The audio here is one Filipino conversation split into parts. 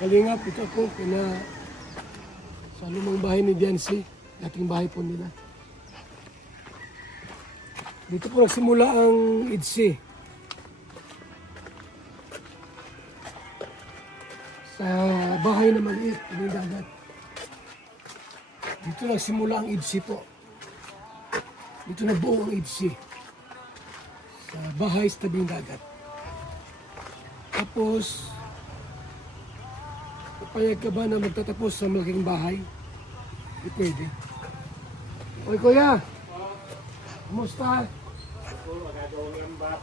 Kalingap, ito po, sa lumang bahay ni Diancy, dating bahay po nila. Dito po nagsimula ang IDSI. Sa bahay na maliit, may dagat. Dito nagsimula ang IDSI po. Dito nabuo ang IDSI. Sa bahay sa tabing dagat. Tapos, papayag ka ba na magtatapos sa malaking bahay? Hindi pwede. Oy, kuya! Kumusta? Ako, magagawang lambat.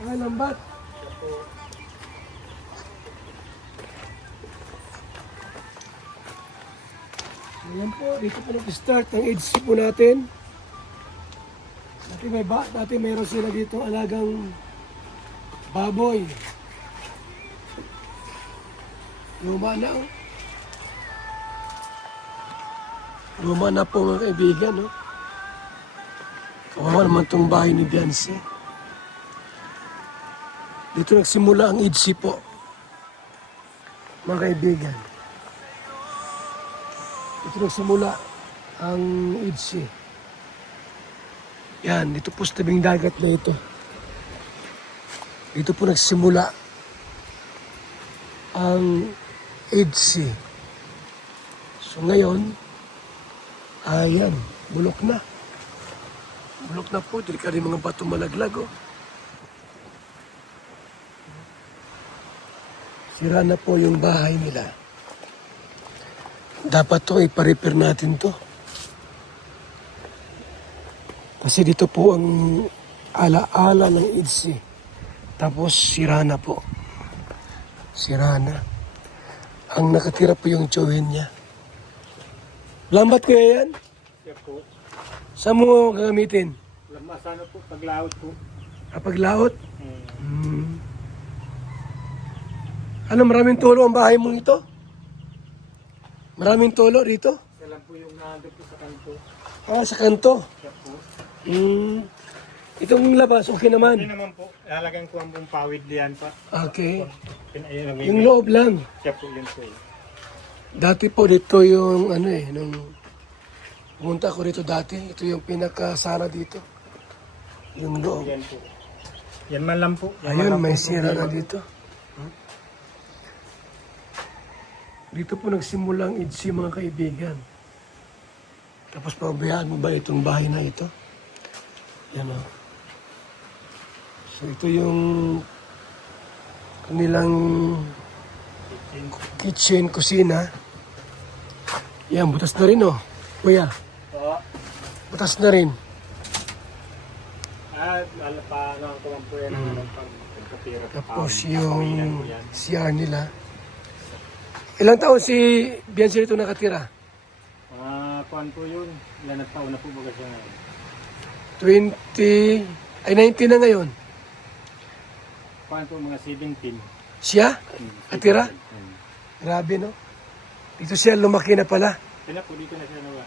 Ah, lambat? Ako, Ayan po, dito po nag-start ang IDSI po natin. Dati mayroon sila dito alagang baboy. Luma na, oh. Luma na po mga kaibigan, no? Kawawa naman itong bahay ni Diancy. Dito nagsimula ang IDSI po. Mga kaibigan. Dito nagsimula ang IDSI. Yan, dito po sa tabing dagat na ito. Dito po nagsimula ang IDSI. So ngayon, ayan, bulok na. Bulok na po, dito ka rin mga bato malaglag, oh. Sira na po yung bahay nila. Dapat to, ipa-repair natin to. Kasi dito po ang ala-ala ng IDSI. Tapos sira na po. Sira na. Ang nakatira po yung tiyuhin niya. Lambat kaya yan? siya po. Saan mo gagamitin? Lamas, ano po, paglaot po. Kapag laot? Ano, maraming tulo ang bahay mong ito? Maraming tulo rito? Siya lang po yung nandun po sa kanto. Ah, sa kanto. Siya po. Itong labas, okay Hindi naman. naman po, lalagyan ko ang buong pawid diyan pa. Okay. Ayun, Yung loob lang. siya po yun po. Dati po dito yung ano nung pumunta ko rito dati, ito yung pinakasala dito. Yung loob. Yan po. Yan man lang po. Yan man Ayun, lang may po sira problema. na dito. Dito po nagsimula ang IDSI, mga kaibigan. Tapos pabayaan mo ba itong bahay na ito? Yan o. So ito yung kanilang kitchen, kusina. Yan, butas na rin o. Kuya, Oo. butas na rin. Lalo pa, ano, ko lang po yan. Pagkapira. Tapos yung CR nila. Ilang taon si Biancy rito nakatira? Kuhan po yun. Ilan na taon na po baga siya ngayon. 19 na ngayon. Kuhan po mga 17. Siya? Katira? 17. Grabe, no? Dito siya lumaki na pala. Kaya po dito na siya nawa.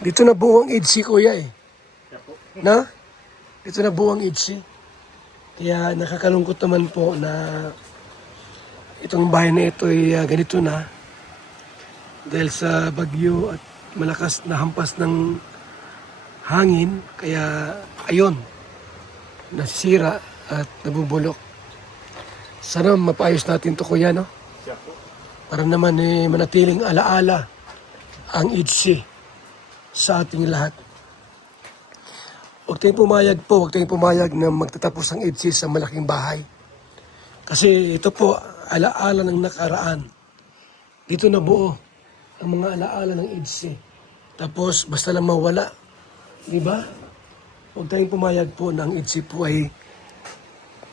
Dito na buong IDSI, kuya, eh. Siya po. No? Dito na buong IDSI. Kaya nakakalungkot naman po na itong bahay na ito ay ganito na. Dahil sa bagyo at malakas na hampas ng hangin. Kaya, ayun, nasisira at nabubulok. Sana mapaayos natin to, kuya, no? Siya po. Para naman manatiling alaala ang IDSI sa ating lahat. Huwag tayong pumayag na magtatapos ang IDSI sa malaking bahay. Kasi ito po, alaala ng nakaraan. Dito na buo ang mga alaala ng IDSI. Tapos basta lang mawala. Di ba? Huwag tayong pumayag po na ang IDSI po ay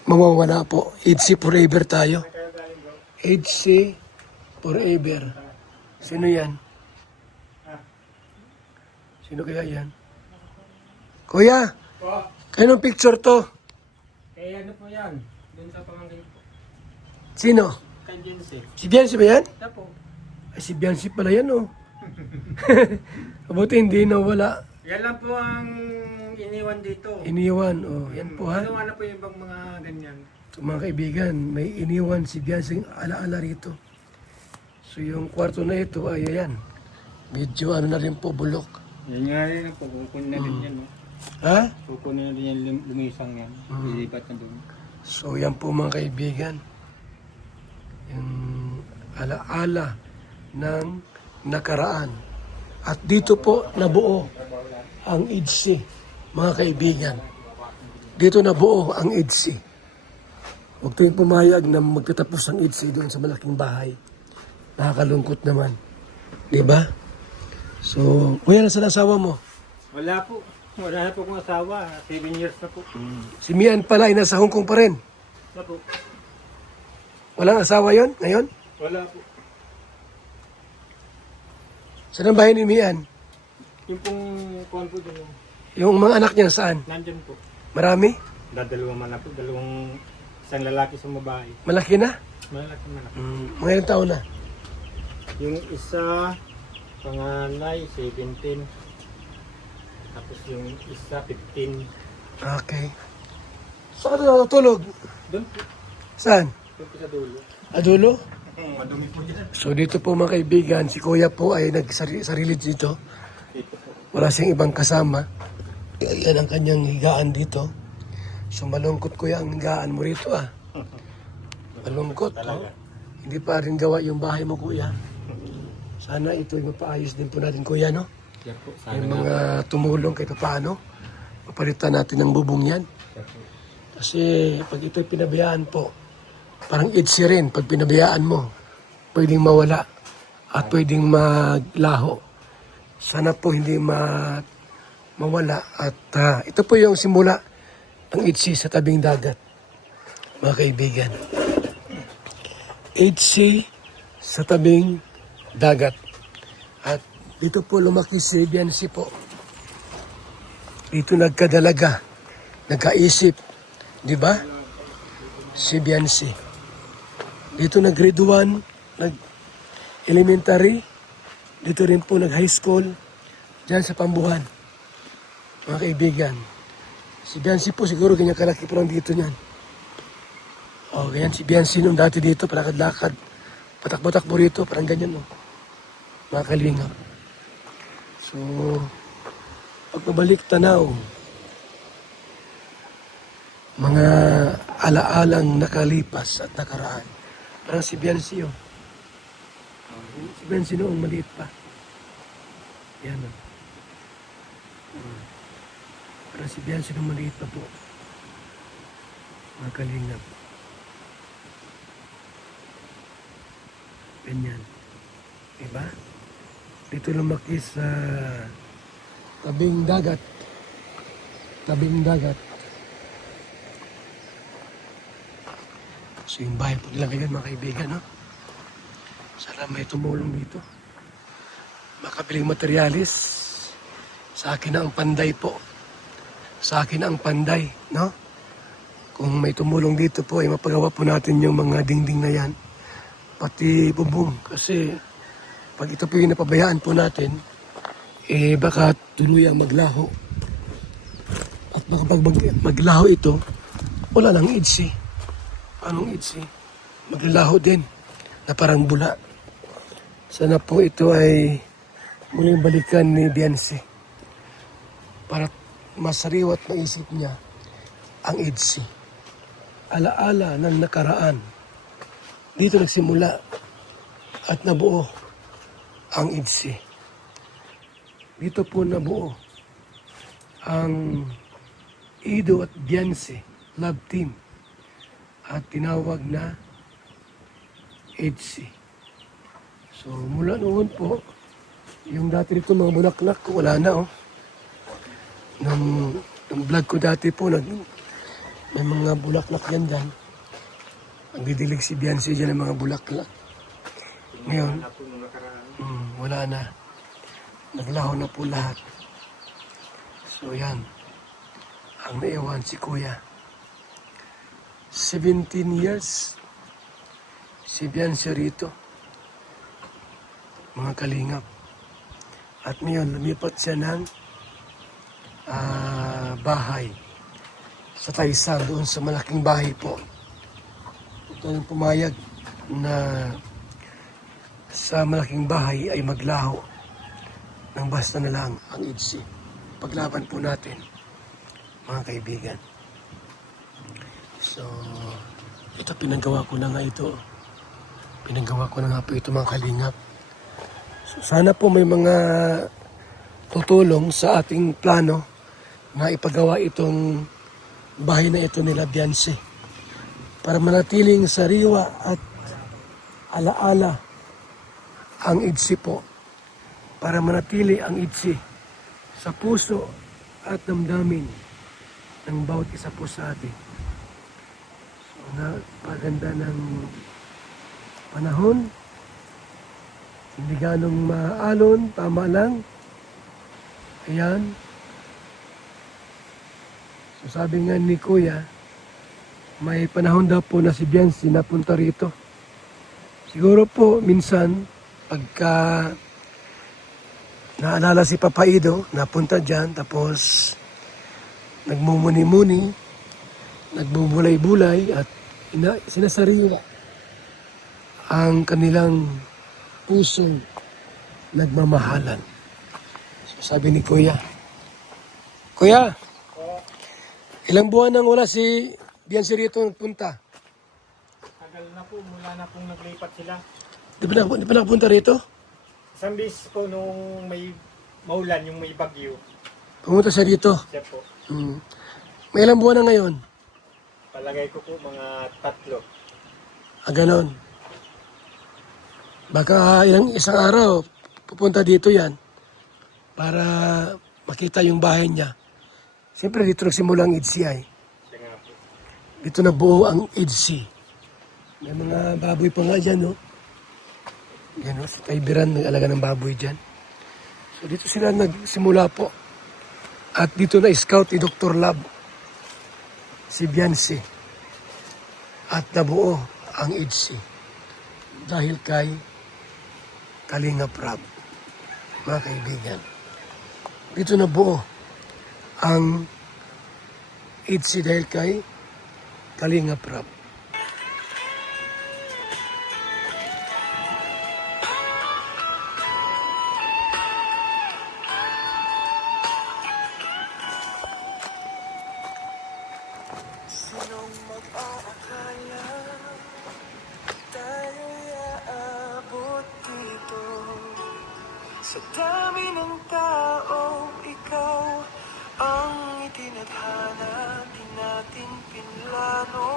mawawala po. IDSI forever tayo. IDSI forever. Sino yan? Sino kaya yan? Kuya, Po. kanong picture to? Eh ano po yan? Doon sa pamangkin po. Sino? Kay Jense. Si Biancy ba yan? Siya po. Ay, si Biancy pala yan, oh. Mabuti hindi nawala. Yan lang po ang iniwan dito. Iniwan, oh. Yan po, ha? Ginawa na po yung ibang mga ganyan. So mga kaibigan, may iniwan si Biansing alaala rito. So yung kwarto na ito ay ayan. Medyo ano na rin po, bulok. Yan nga rin, kukunin na din yan. No? Ha? Kukunin na din yan, lumisang yan. Ilipat na doon. So yan po mga kaibigan. Yung alaala ng nakaraan. At dito po nabuo ang IDSI, mga kaibigan. Dito nabuo ang IDSI. Huwag tayong pumayag na magtatapos ang IDSI doon sa malaking bahay. Nakakalungkot naman. Diba? So, kuya, nasa asawa mo? Wala po. Wala na po kong asawa. 7 years na po. Si Mian pala ay nasa Hong Kong pa rin. Wala po. Walang asawa yon ngayon? Wala po. Saan ang bahay ni Mian? Yung pong kuhan po dun. Yung mga anak niya saan? Nandyan po. Marami? Dadalawang man na po. Isang lalaki sa babae. Malaki na? Malaki man ako. Mga ilang taon na? Yung isa, panganay, 17. Tapos yung isa, 15. Okay. Saan ka natutulog? Doon po. Saan? Doon po sa dulo. Adulo? Madumi po dyan. So dito po mga kaibigan, si Kuya po ay nagsarili dito. Dito po. Wala siyang ibang kasama. Yan ang kanyang higaan dito. So malungkot Kuya ang higaan mo rito ah. Malungkot. Talaga. Hindi pa rin gawa yung bahay mo Kuya. Sana ito ay mapaayos din po natin Kuya no? Yan po. May mga tumulong kahit paano. Mapalitan natin ang bubong yan. Kasi pag ito'y pinabayaan po, parang itsi rin pag pinabayaan mo. Pwedeng mawala at pwedeng maglaho. Sana po hindi mawala. At ito po yung simula ng itsi sa tabing dagat. Mga kaibigan. Itsi sa tabing dagat. At dito po lumaki si Biansi po. Dito nagkadalaga, nagkaisip, di ba? Si Biansi. Dito nag-grade 1, nag-elementary, dito rin po nag-high school, dyan sa Pambuhan. Mga kaibigan, si Biansi po siguro ganyan kalaki po lang dito niyan. O, ganyan si Biansi nung dati dito, palakad-lakad, patakbo-takbo rito, parang ganyan, no? Mga kalingap. So, pagpabalik tanaw, mga alaalang nakalipas at nakaraan. Parang si Biansi yun. Si Biansi noong maliit pa. Yan o. Parang si Biansi noong maliit pa po. Mga kalingap. Ganyan. Diba? Dito lumaki sa tabing dagat. Tabing dagat. So yung bahay po nila ngayon mga kaibigan, no? Sana may tumulong dito. Makabiling materialis. Sa akin na ang panday po. Sa akin na ang panday, no? Kung may tumulong dito po, ay mapagawa po natin yung mga dingding na yan. Pati bubong. Kasi pag ito po yung napabayaan po natin, eh baka tuluyang maglaho. At baka pag maglaho ito, wala nang idsi. Anong idsi? Maglalaho din na parang bula. Sana po ito ay muling balikan ni Biansi para masariwat maisip niya ang idsi. Alaala ng nakaraan. Dito nagsimula at nabuo ang idsi. Dito po nabuo ang Ido at Biansi Love Team at tinawag na IDSI. So mula noon po, yung dati rito mga bulaklak ko, wala na oh. Nung vlog ko dati po, may mga bulaklak yan dyan. Nagdidilig si Biansi dyan ng mga bulaklak. Ngayon, wala na. Naglaho na po lahat. So yan, ang naiwan si Kuya. 17 years si Biansi rito. Mga kalingap. At ngayon, lumipat siya ng bahay sa Taisang, doon sa malaking bahay po tayong pumayag na sa malaking bahay ay maglaho ng basta na lang ang EDC. Paglaban po natin, mga kaibigan. So, ito pinagawa ko na nga ito. Pinagawa ko na nga po ito mga kalingap. So, sana po may mga tutulong sa ating plano na ipagawa itong bahay na ito nila Bianse para manatiling sariwa at alaala ang IDSI po, para manatili ang IDSI sa puso at damdamin ng bawat isa po sa atin. So, napaganda ng panahon, hindi ganong maalon, tama lang. Ayan. So, sabi nga ni Kuya, may panahon daw po na si Biansi napunta rito. Siguro po minsan pagka naalala si Papaido, napunta dyan, tapos nagmumuni-muni, nagbubulay-bulay at sinasariwa ang kanilang pusong nagmamahalan. So, sabi ni Kuya, Kuya, ilang buwan nang wala si Biansi rito nagpunta? Tagal na po, mula na pong naglipat sila. Di ba nakapunta rito? Isang beses po nung may maulan, yung may bagyo, Pumunta siya dito. siya po. May ilang buwan na ngayon? Palagay ko po mga 3. Ganon. Baka isang araw, pupunta dito yan para makita yung bahay niya. Siyempre dito nagsimula ang IDSI ay. Siya nga po. Dito na buo ang IDSI. May mga baboy pa nga dyan, no? Yan, no? Si Taybiran nag-alaga ng baboy dyan. So dito sila nagsimula po. At dito na scout ni Dr. Lab, si Biansi. At nabuo ang IDSI. Dahil kay Kalinga Prab. Mga kaibigan. Dito na buo ang IDSI dahil kay Kalinga Prab. Sinong mag-aakala tayo'y aabot dito? Sa dami ng tao, ikaw ang itinadhana. Di natin pinlano,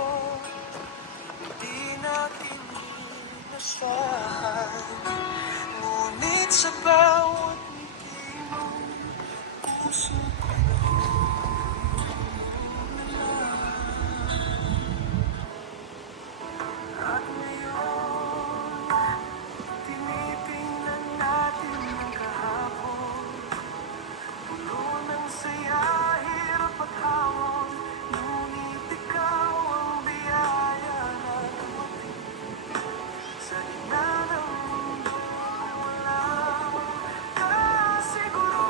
di natin inasahan. Ngunit sa bawat ngiti mo, puso ko at ngayon, tinitingnan natin ang kahapon. Puno ng saya, hirap at hamon, ngunit ikaw ang biyaya na dumating. Sa gitna ng mundo, walang kasiguruhan.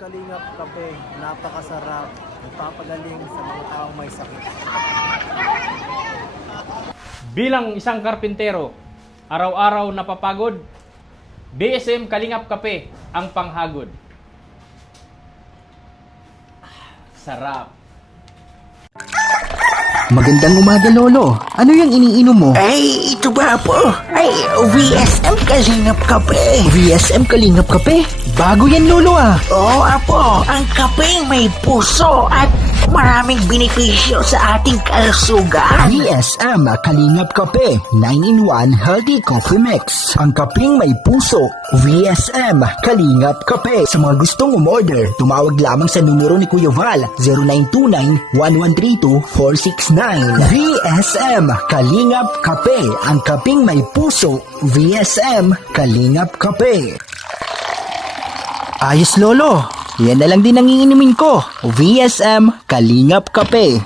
Kalingap Kape, napakasarap, nagpapagaling sa mga taong may sakit. Bilang isang karpintero, araw-araw napapagod, BSM Kalingap Kape ang panghagod. Sarap. Magandang umaga, Lolo. Ano yung iniinom mo? Ay, ito ba po? Ay, VSM Kalingap Kape. VSM Kalingap Kape? Bago yan, Lolo ah. Oo, apo. Ang kapeng may puso at maraming benepisyo sa ating kalusugan. VSM Kalingap Kape, 9-in-1 Healthy Coffee Mix. Ang kapeng may puso, VSM Kalingap Kape. Sa mga gustong umorder, tumawag lamang sa numero ni Kuya Val, 0929-1132-469. VSM Kalingap Kape, ang kapeng may puso, VSM Kalingap Kape. Ayos, Lolo. Yan na lang din ang iinumin ko. VSM Kalingap Kape.